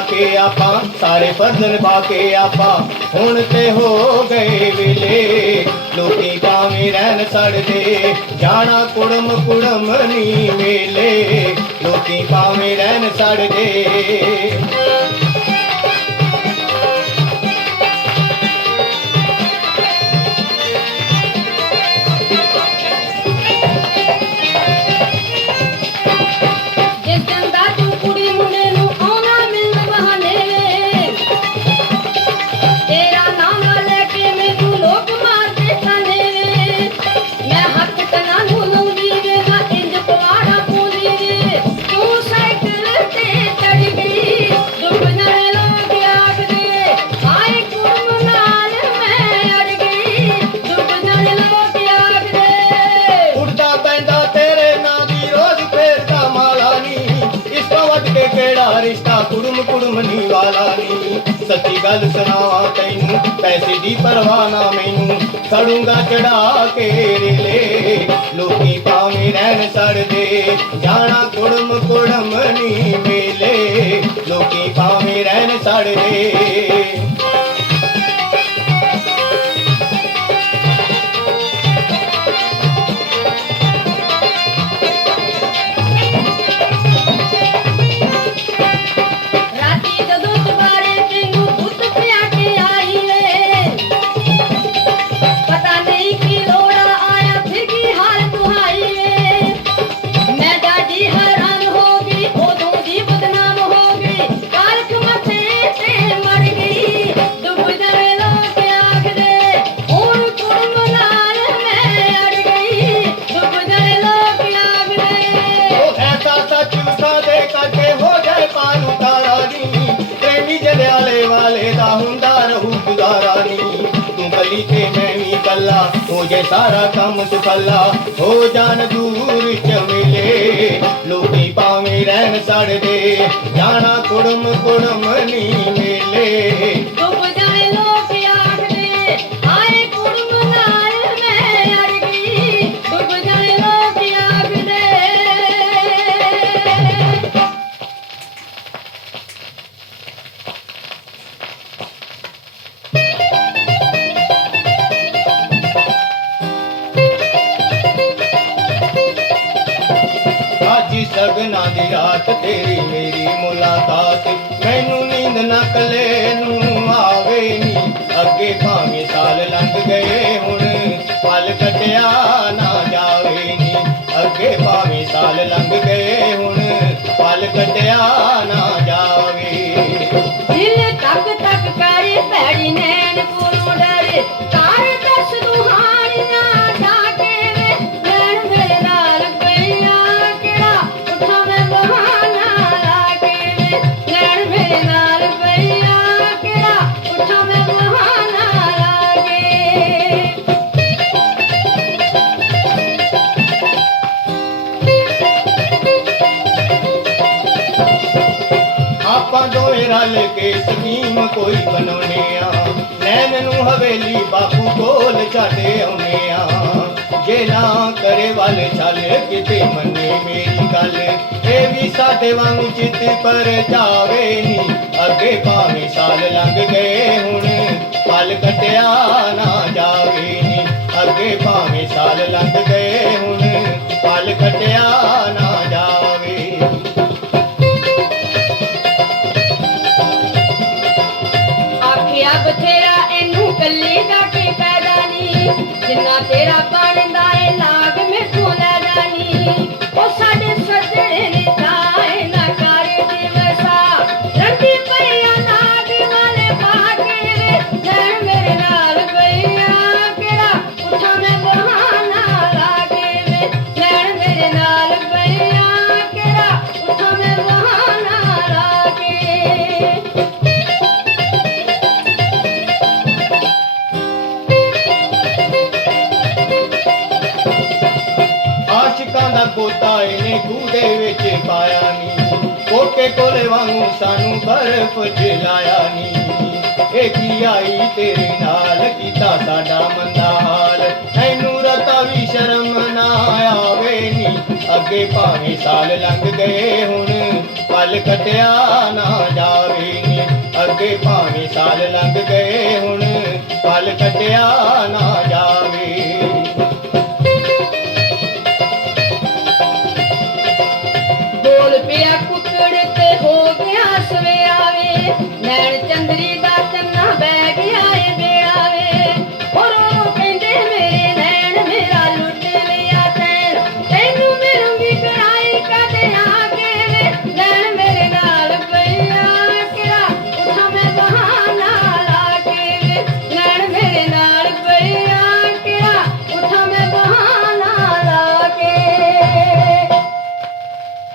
ਕੇ ਆਪਾਂ, ਸਾਰੇ ਫਰਜ਼ ਨਿਭਾ ਕੇ ਆਪਾਂ। ਹੁਣ ਤੇ ਹੋ ਗਏ ਵੇਲੇ, ਲੋਕੀ ਭਾਵੇਂ ਰਹਿਣ ਸੜਦੇ, ਜਾਣਾ ਕੁੜਮ ਕੁੜਮ ਨੀ ਵੇਲੇ। ਲੋਕੀ ਭਾਵੇਂ ਰਹਿਣ ਸੜਦੇ। ਕਿਹੜਾ ਰਿਸ਼ਤਾ ਕੁੜਮ ਕੁੜਮ ਨੀ ਵਾਲਾ ਨੀ? ਸੱਚੀ ਗੱਲ ਸੁਣਾਵਾਂ ਤੈਨੂੰ, ਪੈਸੇ ਦੀ ਪਰਵਾਹ ਨਾ ਮੈਨੂੰ। ਸੜੂੰਗਾ ਚੜਾ ਕੇ ਰੇਲੇ ਲੋਕੀ ਭਾਵੇਂ ਰਹਿਣ ਸੜਦੇ, ਜਾਣਾ ਕੁੜਮ ਕੁੜਮ ਨੀ ਮੇਲੇ। ਲੋਕੀ ਭਾਵੇਂ ਰਹਿਣ ਸੜਦੇ ਮੈਂ ਵੀ ਕੱਲਾ, ਹੋ ਜਾਏ ਸਾਰਾ ਕੰਮ ਸੁਫੱਲਾ ਹੋ ਜਾਣ ਦੂਰ ਚ ਮਿਲੇ ਲੋਕੀ ਭਾਵੇਂ ਰਹਿਣ ਸੜਦੇ, ਜਾਣਾ ਕੁੜਮ ਕੁੜਮ ਨੀ ਮੇਲੇ। ਅੱਜ ਸਗਨਾ ਦੀ ਰਾਤ ਤੇਰੀ ਮੇਰੀ ਮੁਲਾਕਾਤ। ਮੈਨੂੰ ਨੀਂਦ ਨਾ ਕਲੇ ਨੂੰ ਆਵੇ ਨੀ। ਅੱਗੇ ਭਾਵੇਂ ਸਾਲ ਲੰਘ ਗਏ ਹੁਣ ਆਪਾਂ ਰਲ ਕੇ ਸਕੀਮ ਕੋਈ ਬਣਾਉਨੇ ਆ। ਨੈਣ ਨੂੰ ਹਵੇਲੀ ਬਾਪੂ ਕੋਲ ਛੱਡ ਆਉਨੇ ਆ। ਜੇ ਨਾ ਕਰੇ ਵੱਲ ਚੱਲ ਕਿਤੇ ਮੰਨੇ ਮੇਰੀ ਗੱਲ। ਇਹ ਵੀ ਸਾਡੇ ਵਾਂਗੂ ਚਿੱਤ ਪਰ ਜਾਵੇ ਨੀ। ਅੱਗੇ ਭਾਵੇਂ ਸਾਲ ਲੰਘ ਗਏ ਹੁਣ, ਪਲ ਕਟਿਆ ਨੀ ਜਿੰਨਾ ਕੋਤਾ ਇਹਨੇ ਵਿੱਚ ਪਾਇਆ ਨੀ ਕੋਕੇ ਕੋਲੇ ਵਾਂਗੂ ਸਾਨੂੰ ਬਰਫ਼ ਜਲਾਇਆ ਨੀ ਇਹ ਕੀ ਆਈ ਤੇਰੇ ਨਾਲ? ਕੀਤਾ ਸਾਡਾ ਮੰਦਾ ਹਾਲ ਐਨੂੰ ਰਤਾ ਵੀ ਸ਼ਰਮ ਨਾ ਆਵੇ ਨੀ। ਅੱਗੇ ਭਾਵੇਂ ਸਾਲ ਲੰਘ ਗਏ ਹੁਣ, ਪਲ ਕਟਿਆ ਨਾ ਜਾਵੇ ਨੀ। ਅੱਗੇ ਭਾਵੇਂ ਸਾਲ ਲੰਘ ਗਏ ਹੁਣ, ਪਲ ਕੱਟਿਆ ਨਾ